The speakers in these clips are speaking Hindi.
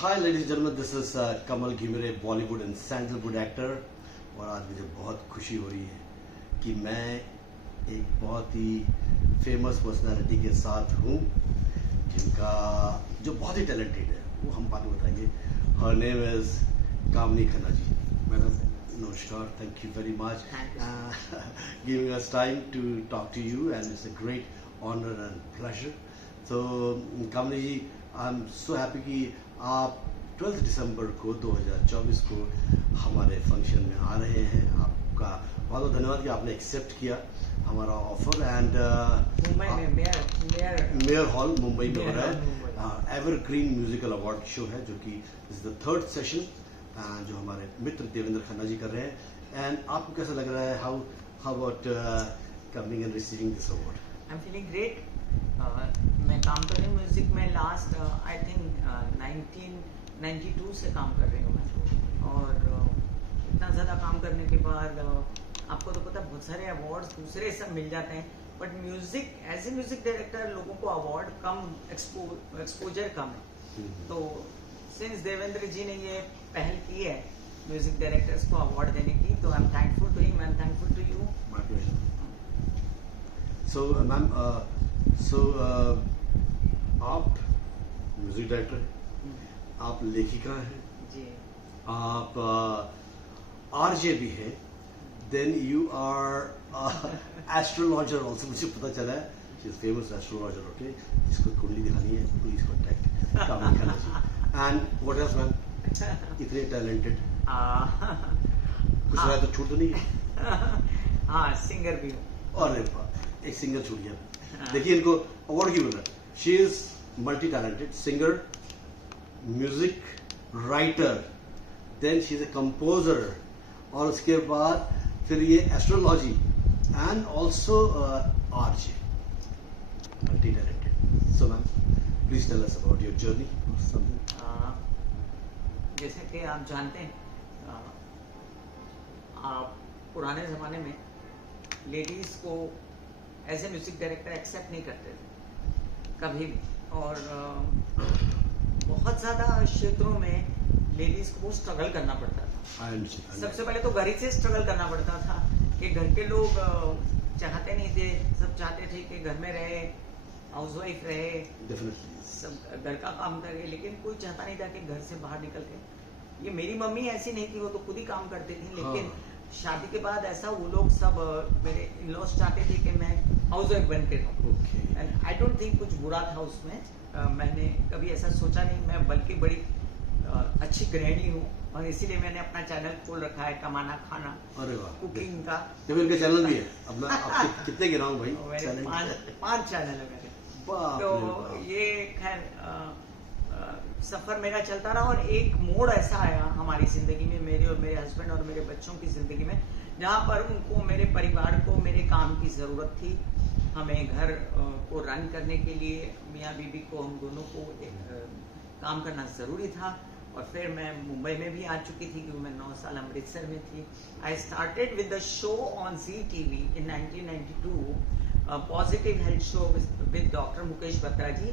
Hi ladies and gentlemen, this is Kamal Ghimire, Bollywood and sandalwood actor। और आज मुझे बहुत खुशी हो रही है कि मैं एक बहुत ही फेमस पर्सनालिटी के साथ हूँ जिनका जो बहुत ही टैलेंटेड है, वो हम बाद में बताएंगे। Her name is Kamini Khanna ji. Madam नमस्कार, thank you very much giving us time to talk to you and it's a great honour and pleasure. तो कामनी जी, आई एम सो हैप्पी कि आप 12 दिसंबर को 2024 को हमारे फंक्शन में आ रहे हैं। आपका बहुत बहुत धन्यवाद कि आपने एक्सेप्ट किया हमारा ऑफर। एंड मुंबई में मेयर हॉल मुंबई में हो रहा है। एवरग्रीन म्यूजिकल अवार्ड शो है जो कि इज द थर्ड सेशन जो हमारे मित्र देवेंद्र खन्ना जी कर रहे हैं। एंड आपको कैसा लग रहा है? How about coming and receiving this award? I am feeling great. मैं काम कर रही हूँ म्यूजिक में लास्ट आई थिंक 1992 से काम कर रही हूँ मैं। और इतना ज़्यादा काम करने के बाद आपको तो पता है बहुत सारे अवार्ड्स दूसरे सब मिल जाते हैं, but music as a music director लोगों को अवार्ड कम, एक्सपोजर कम है। तो सिंस देवेंद्र जी ने ये पहल की है म्यूजिक डायरेक्टर्स को अवार्ड देने की, तो I am thankful to him, I am thankful to you. My pleasure. So ma'am, आप म्यूजिक डायरेक्टर हैं, आप लेखिका हैं जी, आप आरजे भी हैं, then you are astrologer also. मुझे पता चला है she is famous astrologer. Okay, जिसको कुंडली दिखानी है please contact Kamni Khanna ji. And what else ma'am, इतने टैलेंटेड, कुछ रहा तो छूट तो नहीं है? हाँ, सिंगर भी हूँ। अरे वाह, एक सिंगर छूट गया। देखिए इनको अवार्ड क्यों मिल रहा है। She is multi talented singer, music writer, then she is a composer, और उसके बाद फिर ये astrology and also RJ, multi talented. So ma'am please tell us about your journey. जैसे कि आप जानते हैं, आप पुराने ज़माने में लेडीज़ को as a music director accept नहीं करते थे कभी भी, और बहुत ज़्यादा क्षेत्रों में लेडीज़ को स्ट्रगल करना पड़ता था। सबसे पहले तो घर ही से स्ट्रगल करना पड़ता था कि घर के लोग चाहते नहीं थे, सब चाहते थे कि घर में रहे, हाउसवाइफ रहे, सब घर का काम करे, लेकिन कोई चाहता नहीं था कि घर से बाहर निकल के। ये मेरी मम्मी ऐसी नहीं थी, वो तो खुद ही काम करती थी, लेकिन शादी के बाद ऐसा वो लोग सब मेरे इन-लॉज चाहते थे कि मैं हाउसवाइफ बन के रहूं। एंड आई डोंट थिंक कुछ बुरा था उसमें। मैंने कभी ऐसा सोचा नहीं, मैं बल्कि बड़ी अच्छी गृहिणी हूँ, और इसीलिए मैंने अपना चैनल खोल रखा है कमाना खाना। अरे वाह, कुकिंग का। तो इनका चैनल भी है अपना। आप कितने गिनाऊं भाई? मेरे 5 चैनल है मेरे। तो ये खैर सफर मेरा चलता रहा, और एक मोड़ ऐसा आया हमारी जिंदगी में, मेरे और मेरे हस्बैंड और मेरे बच्चों की जिंदगी में, जहाँ पर उनको, मेरे परिवार को मेरे काम की जरूरत थी। हमें घर को रन करने के लिए मियाँ बीबी को, हम दोनों को काम करना जरूरी था। और फिर मैं मुंबई में भी आ चुकी थी क्योंकि मैं 9 साल अमृतसर में थी। I started with the show on ZTV in 1992, positive health show with doctor Mukesh Batra ji,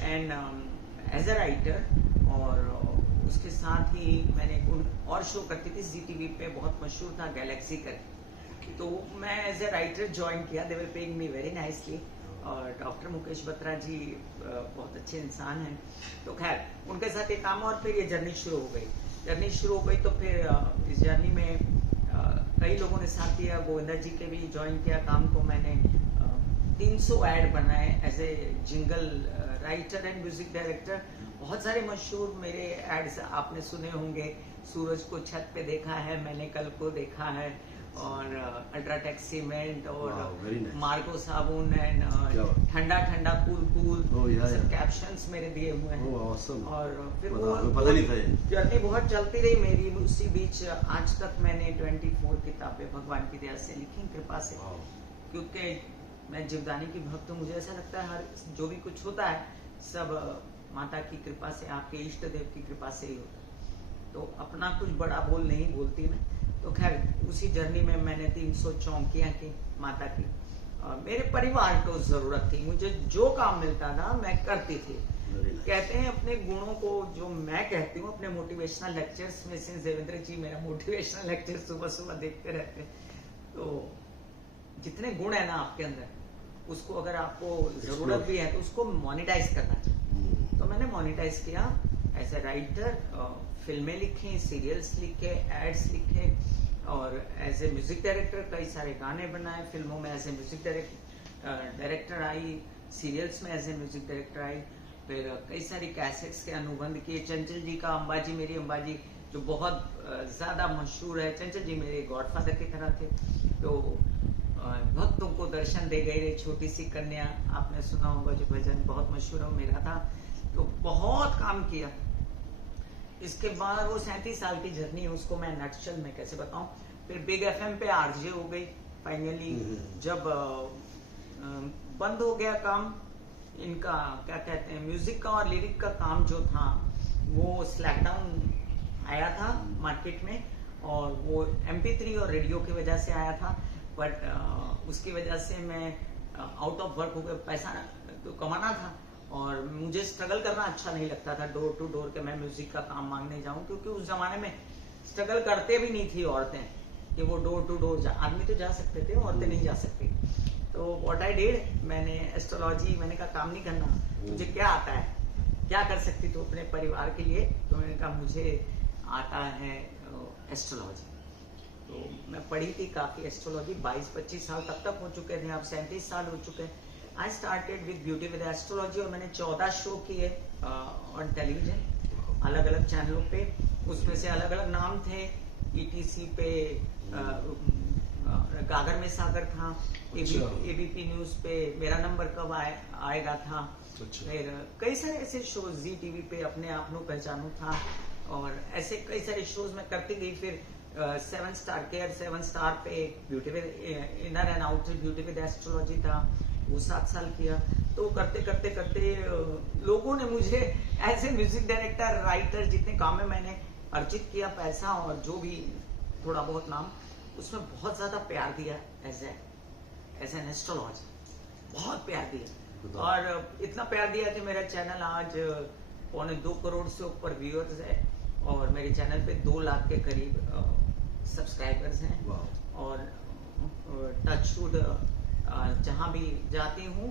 and as a writer. और उसके साथ ही मैंने और शो करती थी ZTV पे, बहुत मशहूर था, गैलेक्सी करके। तो मैं एज ए राइटर ज्वाइन किया, they were paying me very nicely. और डॉक्टर मुकेश बत्रा जी बहुत अच्छे इंसान हैं, तो खैर उनके साथ ये काम, और फिर ये जर्नी शुरू हो गई। तो फिर इस जर्नी में कई लोगों ने साथ दिया, गोविंदा जी के भी ज्वाइन किया काम को मैंने। 300 ऐड बनाए as a jingle writer and music director. बहुत सारे मशहूर मेरे एड्स आपने सुने होंगे। सूरज को छत पे देखा है मैंने, कल को देखा है, और अल्ट्राटेक सीमेंट, और मार्को साबुन, एंड ठंडा ठंडा कूल कूल, सब कैप्शंस मेरे दिए हुए हैं। और फिर वो जर्नी बहुत चलती रही मेरी। उसी बीच आज तक मैंने 24 किताबें भगवान की दया से लिखी, कृपा से, क्योंकि मैं जीवदानी की भक्त हूँ। मुझे ऐसा लगता है हर जो भी कुछ होता है सब माता की कृपा से, आपके इष्ट देव की कृपा से ही होता है। तो अपना कुछ बड़ा बोल नहीं बोलती मैं। तो खैर उसी जर्नी में मैंने 300 चौकियाँ की माता की। मेरे परिवार को जरूरत थी, मुझे जो काम मिलता था मैं करती थी। कहते हैं अपने गुणों को, जो मैं कहती हूँ अपने मोटिवेशनल लेक्चर्स में, सिंस देवेंद्र जी मेरा मोटिवेशनल लेक्चर सुबह सुबह देखते रहते हैं, तो जितने गुण है ना आपके अंदर, उसको अगर आपको जरूरत भी है तो उसको मोनेटाइज करना चाहिए। तो मैंने मोनेटाइज किया एज ए राइटर, फिल्में लिखी, सीरियल्स लिखे, एड्स लिखे, और एज ए म्यूजिक डायरेक्टर कई सारे गाने बनाए, फिल्मों में एज ए म्यूजिक डायरेक्टर आई, सीरियल्स में एज ए म्यूजिक डायरेक्टर आई, फिर कई सारी कैसेट्स के अनुबंध किए। चंचल जी का अंबाजी मेरी अंबाजी जो बहुत ज़्यादा मशहूर है, चंचल जी मेरे गॉडफादर की तरह थे। तो भक्तों को दर्शन दे गई रे छोटी सी कन्या, आपने सुना होगा जो भजन बहुत मशहूर है, मेरा था। तो बहुत काम किया। इसके बाद वो 37 साल की जर्नी है, उसको मैं नटशल में कैसे बताऊं। फिर बिग एफएम पे आरजे हो गई फाइनली, जब बंद हो गया काम इनका, क्या कहते हैं, म्यूजिक का और लिरिक का काम जो था वो स्लैकडाउन आया था मार्केट में, और वो MP3 और रेडियो की वजह से आया था। बट उसकी वजह से मैं आउट ऑफ वर्क हो गया। पैसा तो कमाना था और मुझे स्ट्रगल करना अच्छा नहीं लगता था, डोर टू डोर के मैं म्यूजिक का काम मांगने जाऊं, क्योंकि उस जमाने में स्ट्रगल करते भी नहीं थी औरतें कि वो डोर टू डोर आदमी तो जा सकते थे, औरतें नहीं जा सकती। तो व्हाट आई डिड, मैंने एस्ट्रोलॉजी, मैंने कहा काम नहीं करना, मुझे क्या आता है, क्या कर सकती तू अपने परिवार के लिए। तो मैंने कहा मुझे आता है एस्ट्रोलॉजी। तो मैं पढ़ी थी काफ़ी एस्ट्रोलॉजी, 22-25 साल तक हो चुके थे, अब 37 साल हो चुके हैं। आई started with beauty with astrology, और मैंने 14 शो किए ऑन टेलीविजन, अलग अलग चैनलों पे। उसमें से अलग अलग नाम थे, ETC पे गागर में सागर था, ABP न्यूज़ पे मेरा नंबर कब आएगा था, फिर कई सारे ऐसे शोज, जी TV पे अपने आप को पहचानू था, और ऐसे कई सारे शोज में करती गई। फिर 7 स्टार केयर, 7 स्टार पे beauty with inner and outer beauty with astrology था, वो 7 साल किया। तो करते करते करते लोगों ने मुझे as a music director, writer, जितने काम में मैंने अर्जित किया पैसा और जो भी थोड़ा बहुत नाम, उसमें बहुत ज्यादा प्यार दिया एज एन एस्ट्रोलॉजर, बहुत प्यार दिया। और इतना प्यार दिया कि मेरा चैनल आज 2.25 करोड़ से ऊपर व्यूअर्स है, और मेरे चैनल पे 2 लाख के करीब सब्सक्राइबर्स हैं। और टचवुड जहाँ भी जाती हूँ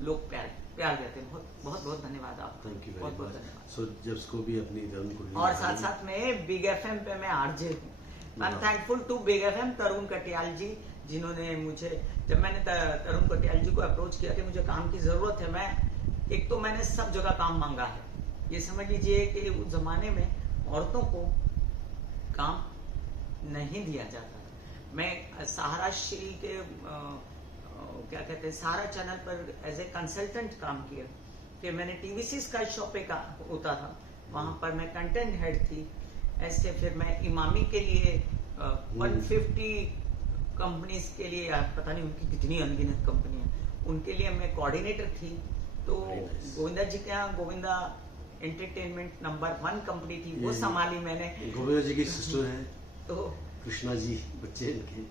लोग प्यार देते हैं। बहुत बहुत धन्यवाद आपका, बहुत बहुत धन्यवाद। सो जब इसको भी अपनी धर्म और साथ साथ में बिग FM पे मैं आरजे हूँ। I am thankful to big FM, Tarun Katiyal ji, जिन्होंने मुझे, जब मैंने तरुण कटियाल जी को अप्रोच किया कि मुझे काम की जरूरत है, मैंने सब जगह काम मांगा है। ये समझ लीजिए कि उस जमाने में औरतों को काम नहीं दिया जाता। मैं सहारा श्री के क्या कहते हैं, सहारा चैनल पर एज ए कंसल्टेंट काम किया। फिर मैंने TVC स्काई शॉप पे होता था, वहां पर मैं कंटेंट हेड थी। ऐसे फिर मैं इमामी के लिए 150 कंपनीज के लिए, पता नहीं उनकी कितनी अनगिनत कंपनियां, उनके लिए मैं कोऑर्डिनेटर थी। तो गोविंदा जी के यहाँ गोविंदा एंटरटेनमेंट नंबर 1 कंपनी थी, वो संभाली मैंने। गोविंदा जी की सिस्टर है तो कृष्णा जी, बच्चे इनके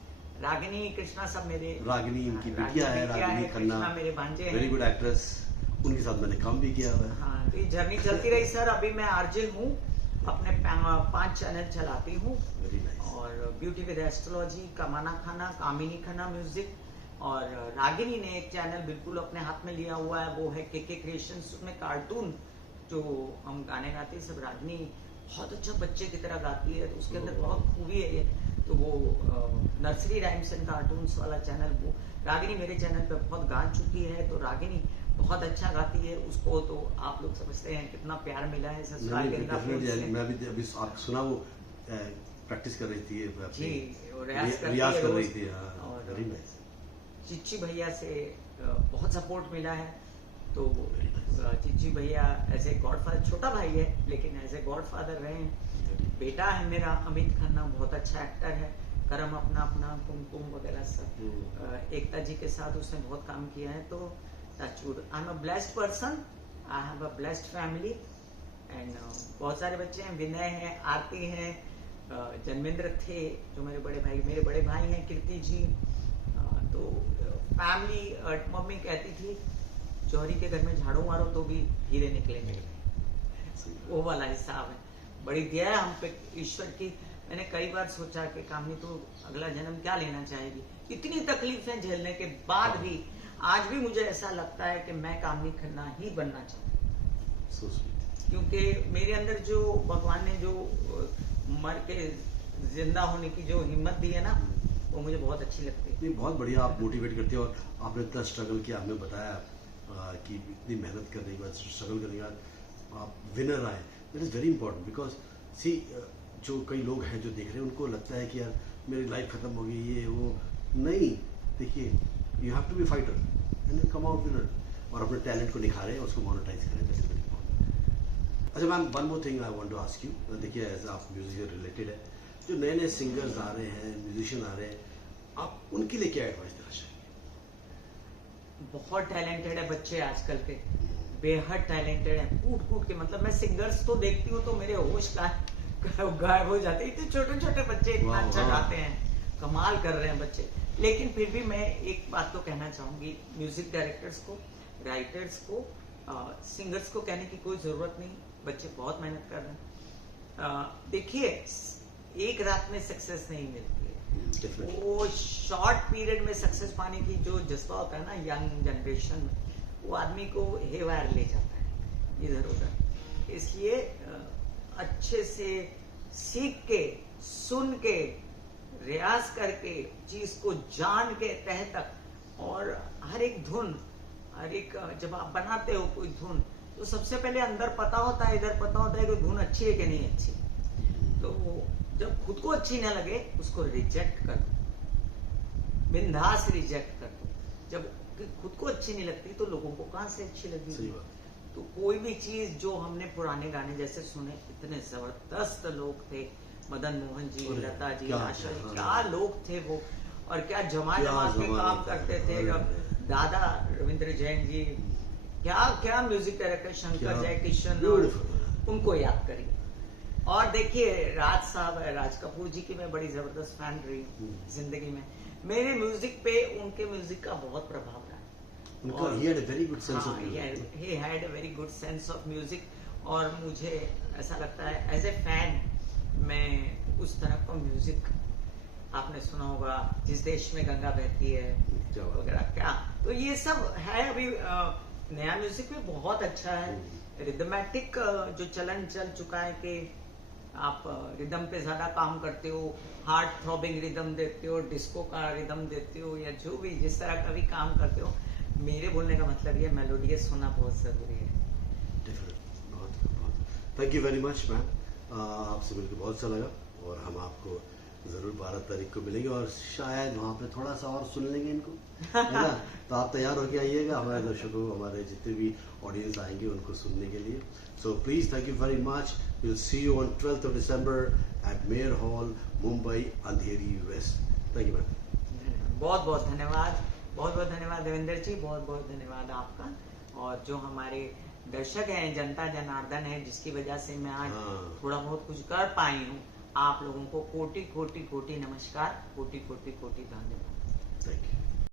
रागिनी कृष्णा, सब मेरे, रागिनी इनकी बिटिया है, रागिनी खन्ना, मेरे भांजे हैं, वेरी गुड एक्ट्रेस, उनके साथ मैंने काम भी किया हुआ है। हाँ, तो ये जर्नी चलती रही सर। अभी मैं आरजे हूँ, अपने 5 चैनल चलाती हूँ, और ब्यूटी विद एस्ट्रोलॉजी, कमाना खाना, कामिनी खन्ना म्यूजिक, और रागिनी ने एक चैनल बिल्कुल अपने हाथ में लिया हुआ है, वो है KK क्रिएशंस। उसमें कार्टून जो हम गाने गाते हैं सब, रागिनी बहुत अच्छा बच्चे की तरह गाती है, तो उसके अंदर बहुत खूबी है ये। तो वो नर्सरी राइम्स एंड कार्टून्स वाला चैनल, वो रागिनी मेरे चैनल पे बहुत गा चुकी है। तो रागिनी बहुत अच्छा गाती है, उसको तो आप लोग समझते हैं कितना प्यार मिला है ससुराल के अंदर। मैं अभी आप सुना, वो प्रैक्टिस कर रही थी जी, रियाज कर रही थी। और चिच्ची भैया से बहुत सपोर्ट मिला है। तो चिच्ची भैया एज ए गॉडफादर, छोटा भाई है लेकिन एज ए गॉडफादर रहे हैं। बेटा है मेरा अमित खन्ना, बहुत अच्छा एक्टर है, करम अपना अपना, कुमकुम वगैरह सब। एकता जी के साथ उसने बहुत काम किया है। तो touchwood, I am a blessed person, I have a blessed family, and बहुत सारे बच्चे हैं, विनय है, आरती है, जन्मेंद्र थे जो मेरे बड़े भाई हैं, कीर्ति जी। तो फैमिली, मम्मी कहती थी जौहरी के घर में झाड़ू मारो तो भी हीरे निकलेंगे, वो वाला हिसाब है। बड़ी दया है हम पे ईश्वर की। मैंने कई बार सोचा कि कामनी तो अगला जन्म क्या लेना चाहेगी, इतनी तकलीफें झेलने के बाद भी आज भी मुझे ऐसा लगता है कि मैं कामनी खन्ना ही बनना चाहती हूँ, क्योंकि मेरे अंदर जो भगवान ने जो मर के जिंदा होने की जो हिम्मत दी है ना, वो मुझे बहुत अच्छी लगती है। नहीं, बहुत बढ़िया, आप मोटिवेट करते हो और आपने इतना स्ट्रगल किया, आपने बताया कि इतनी मेहनत करने के बाद, स्ट्रगल करने के बाद आप विनर आए। That is very important because see जो कई लोग हैं जो देख रहे हैं उनको लगता है कि यार मेरी लाइफ खत्म हो गई, ये वो नहीं। देखिए, you have to be fighter and come out winner, और अपने टैलेंट को निखारें और उसको मोनेटाइज करें। That is very important. अच्छा ma'am, one more thing I want to ask you. देखिए, एज आप म्यूजिक से रिलेटेड है, जो नए नए सिंगर्स आ रहे हैं, म्यूजिशियन आ रहे हैं, आप उनके लिए क्या एडवाइस देना चाहेंगे? बहुत टैलेंटेड है बच्चे आजकल के, बेहद टैलेंटेड है, कूट कूट के। मतलब मैं सिंगर्स तो देखती हूँ तो मेरे होश गायब हो जाते हैं। इतने छोटे छोटे बच्चे इतना अच्छा गाते हैं, कमाल कर रहे हैं बच्चे। लेकिन फिर भी मैं एक बात तो कहना चाहूंगी, म्यूजिक डायरेक्टर्स को, राइटर्स को, सिंगर्स को कहने की कोई जरूरत नहीं। बच्चे बहुत मेहनत कर रहे हैं। देखिए, एक रात में सक्सेस नहीं मिलती है, वो शॉर्ट पीरियड में सक्सेस पाने की जो जज्बा होता है ना यंग जनरेशन में, वो आदमी को हेवायर ले जाता है इधर उधर। इसलिए अच्छे से सीख के, सुन के, रियाज करके, चीज को जान के तह तक, और हर एक धुन, हर एक जब आप बनाते हो कोई धुन तो सबसे पहले अंदर पता होता है, इधर पता होता है कि धुन अच्छी है कि नहीं अच्छी। तो जब खुद को अच्छी ना लगे उसको रिजेक्ट कर दो, बिंदास रिजेक्ट कर दो। जब खुद को अच्छी नहीं लगती तो लोगों को कहां से अच्छी लगेगी। तो कोई भी चीज जो हमने पुराने गाने जैसे सुने, इतने जबरदस्त लोग थे, मदन मोहन जी, लता जी, आशा जी, क्या लोग थे वो, और क्या जमा के काम करते थे। दादा रविंद्र जैन जी, क्या क्या म्यूजिक डायरेक्टर, शंकर जयकिशन, उनको याद करिए। और देखिए, राज साहब है, राज कपूर जी की मैं बड़ी जबरदस्त फैन रही हूँ जिंदगी में। मेरे म्यूजिक पे उनके म्यूजिक का बहुत प्रभाव रहा। he had a very good sense of music. He had a very good sense of music, और मुझे ऐसा लगता है एज ए फैन मैं उस तरह का म्यूजिक, आपने सुना होगा जिस देश में गंगा बहती है वगैरह, क्या तो ये सब है। अभी नया म्यूजिक भी बहुत अच्छा है, रिदमेटिक जो चलन चल चुका है कि आप रिदम पे ज्यादा काम करते हो, हार्ट थ्रॉबिंग रिदम देते हो, डिस्को का रिदम देते हो, या जो भी जिस तरह का भी काम करते हो। मेरे बोलने का मतलब ये मेलोडियस होना बहुत जरूरी है। Thank you very much ma'am, आपसे मिलकर बहुत अच्छा लगा, और हम आपको जरूर 12 तारीख को मिलेंगे, और शायद वहाँ पे थोड़ा सा और सुन लेंगे इनको, है ना? तो आप तैयार होके आइएगा, हमारे दर्शकों, हमारे जितने भी ऑडियंस आएंगे उनको सुनने के लिए। So please, thank you very much. Will see you on 12th of December at mayor hall, Mumbai, Andheri west. Thank you ma'am. बहुत बहुत धन्यवाद, बहुत बहुत धन्यवाद देवेंद्र जी, बहुत बहुत धन्यवाद आपका। और जो हमारे दर्शक हैं, जनता जनार्दन है, जिसकी वजह से मैं आज थोड़ा बहुत कुछ कर पाई हूँ, आप लोगों को कोटि कोटि कोटि नमस्कार, कोटि कोटि कोटि धन्यवाद। Thank you.